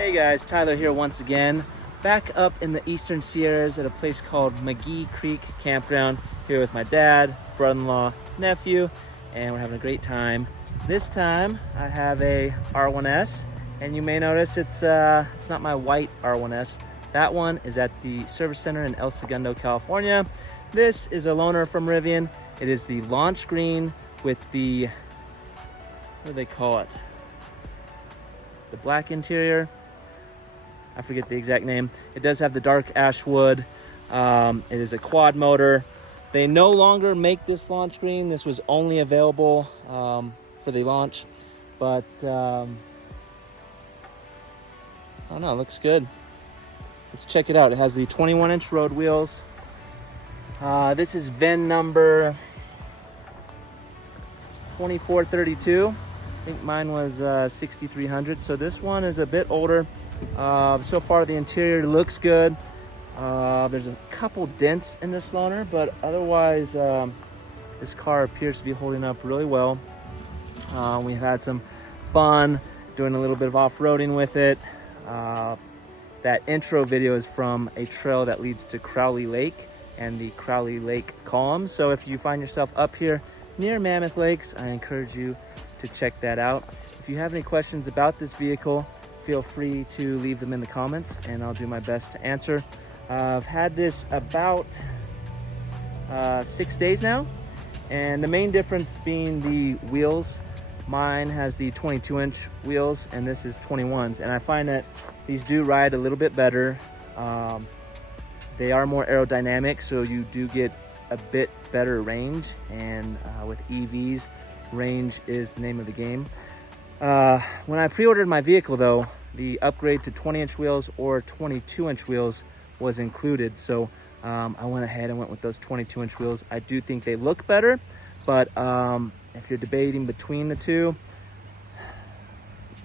Hey guys, Tyler here once again, back up in the Eastern Sierras at a place called McGee Creek Campground, here with my dad, brother-in-law, nephew, and we're having a great time. This time I have a R1S, and you may notice it's not my white R1S. That one is at the service center in El Segundo, California. This is a loaner from Rivian. It is the launch green with the, what do they call it? The black interior. I forget the exact name. It does have the dark ash wood. It is a quad motor. They no longer make this launch green. This was only available for the launch, but I don't know, it looks good. Let's check it out. It has the 21-inch road wheels. This is VIN number 2432. I think mine was 6300, so this one is a bit older. So far the interior looks good. There's a couple dents in this loaner, but otherwise this car appears to be holding up really well. We've had some fun doing a little bit of off-roading with it. That intro video is from a trail that leads to Crowley Lake and the Crowley Lake columns. So if you find yourself up here near Mammoth Lakes, I encourage you to check that out. If you have any questions about this vehicle, feel free to leave them in the comments and I'll do my best to answer. I've had this about 6 days now, and the main difference being the wheels. Mine has the 22-inch wheels and this is 21s, and I find that these do ride a little bit better. They are more aerodynamic, so you do get a bit better range, and with EVs, range is the name of the game. When I pre-ordered my vehicle though, the upgrade to 20-inch wheels or 22-inch wheels was included, so I went ahead and went with those 22-inch wheels. I do think they look better, but if you're debating between the two,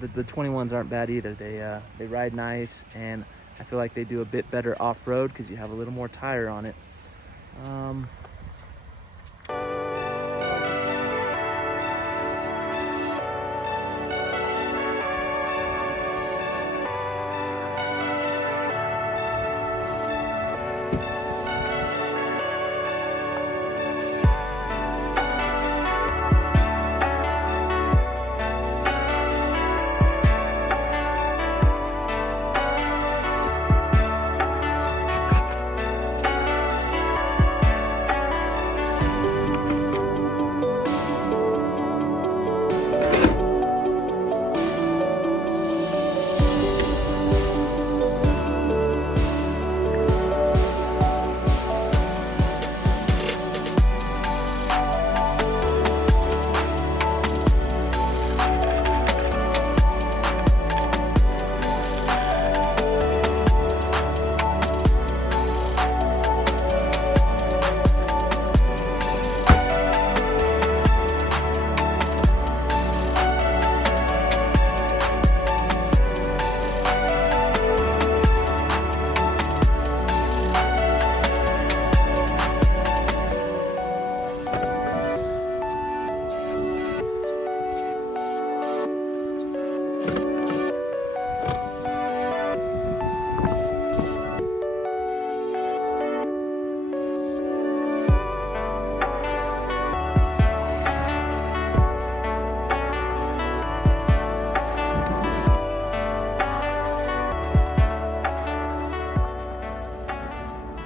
the 21s aren't bad either. They ride nice, and I feel like they do a bit better off-road because you have a little more tire on it.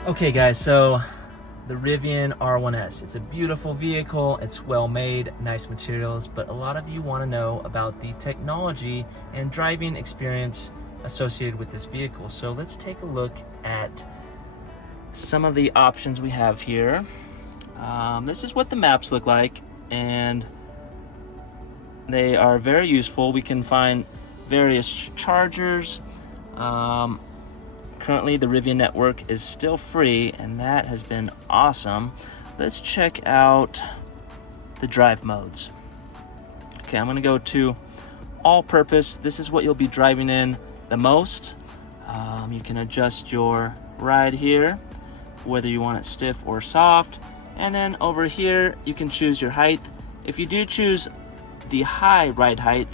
Okay guys, so the Rivian R1S, it's a beautiful vehicle, it's well made, nice materials, but a lot of you want to know about the technology and driving experience associated with this vehicle. So let's take a look at some of the options we have here. This is what the maps look like, and they are very useful. We can find various chargers. Currently, the Rivian network is still free, and that has been awesome. Let's check out the drive modes. Okay, I'm gonna go to all purpose. This is what you'll be driving in the most. You can adjust your ride here, whether you want it stiff or soft. And then over here, you can choose your height. If you do choose the high ride height,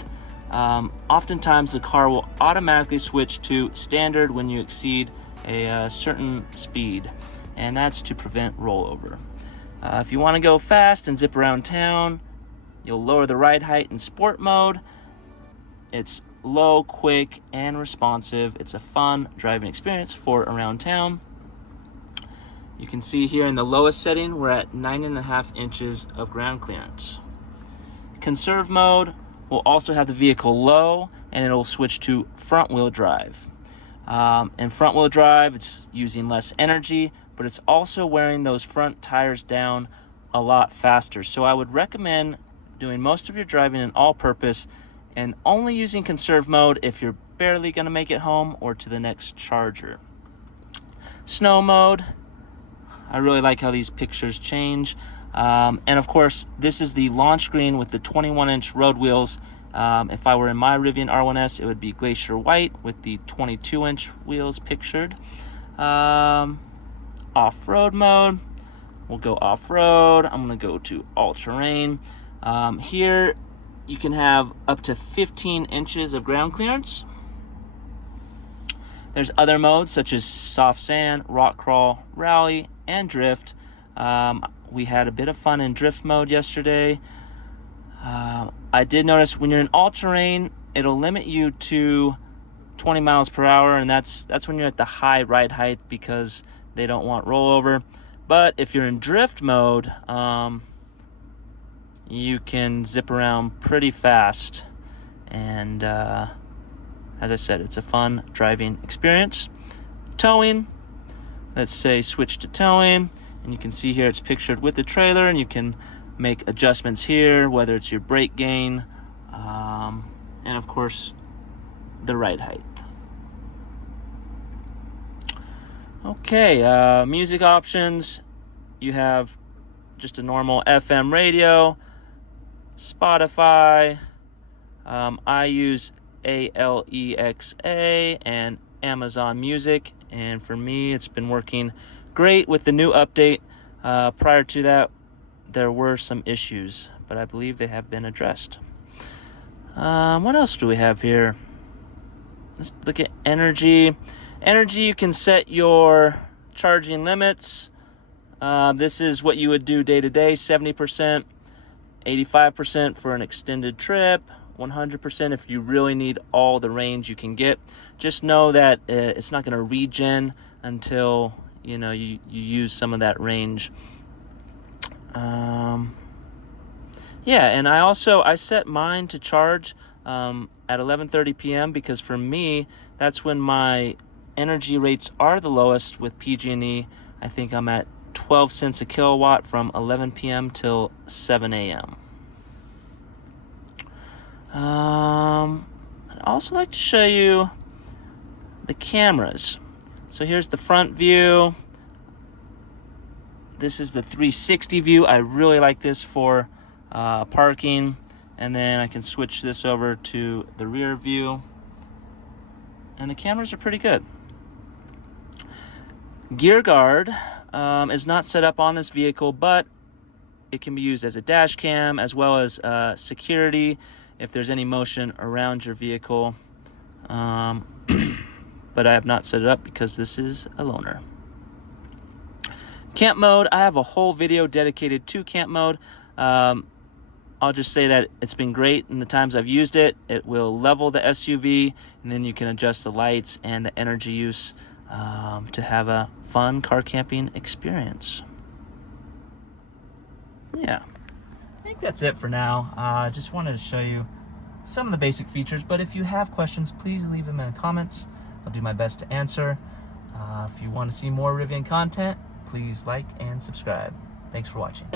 oftentimes the car will automatically switch to standard when you exceed a certain speed, and that's to prevent rollover. If you want to go fast and zip around town, you'll lower the ride height in sport mode. It's low, quick, and responsive. It's a fun driving experience for around town. You can see here in the lowest setting, we're at 9.5 inches of ground clearance. Conserve mode will also have the vehicle low, and it'll switch to front wheel drive. In front wheel drive, it's using less energy, but it's also wearing those front tires down a lot faster. So I would recommend doing most of your driving in all-purpose and only using conserve mode if you're barely going to make it home or to the next charger. Snow mode, I really like how these pictures change. And of course, this is the launch screen with the 21-inch road wheels. If I were in my Rivian R1S, it would be Glacier White with the 22-inch wheels pictured. Off-road mode, we'll go off-road. I'm going to go to all-terrain. Here, you can have up to 15 inches of ground clearance. There's other modes such as soft sand, rock crawl, rally, and drift. We had a bit of fun in drift mode yesterday. I did notice when you're in all-terrain, it'll limit you to 20 miles per hour, and that's when you're at the high ride height because they don't want rollover. But if you're in drift mode, you can zip around pretty fast, and as I said, it's a fun driving experience. Towing, let's say switch to towing, and you can see here it's pictured with the trailer, and you can make adjustments here, whether it's your brake gain, and of course the ride height. Okay, music options. You have just a normal FM radio, Spotify. I use Alexa and Amazon Music, and for me it's been working great with the new update. Prior to that, there were some issues, but I believe they have been addressed. What else do we have here? Let's look at energy. Energy, you can set your charging limits. This is what you would do day to day: 70%, 85% for an extended trip, 100% if you really need all the range you can get. Just know that it's not going to regen until you use some of that range. Yeah, and I set mine to charge at 11:30 p.m. because for me, that's when my energy rates are the lowest with PG&E. I think I'm at 12 cents a kilowatt from 11 p.m. till 7 a.m. I'd also like to show you the cameras. So here's the front view. This is the 360 view. I really like this for parking. And then I can switch this over to the rear view. And the cameras are pretty good. Gear guard is not set up on this vehicle, but it can be used as a dash cam as well as security if there's any motion around your vehicle. But I have not set it up because this is a loaner. Camp mode, I have a whole video dedicated to camp mode. I'll just say that it's been great in the times I've used it. It will level the SUV, and then you can adjust the lights and the energy use to have a fun car camping experience. Yeah, I think that's it for now. Just wanted to show you some of the basic features, but if you have questions, please leave them in the comments. I'll do my best to answer. If you want to see more Rivian content, please like and subscribe. Thanks for watching.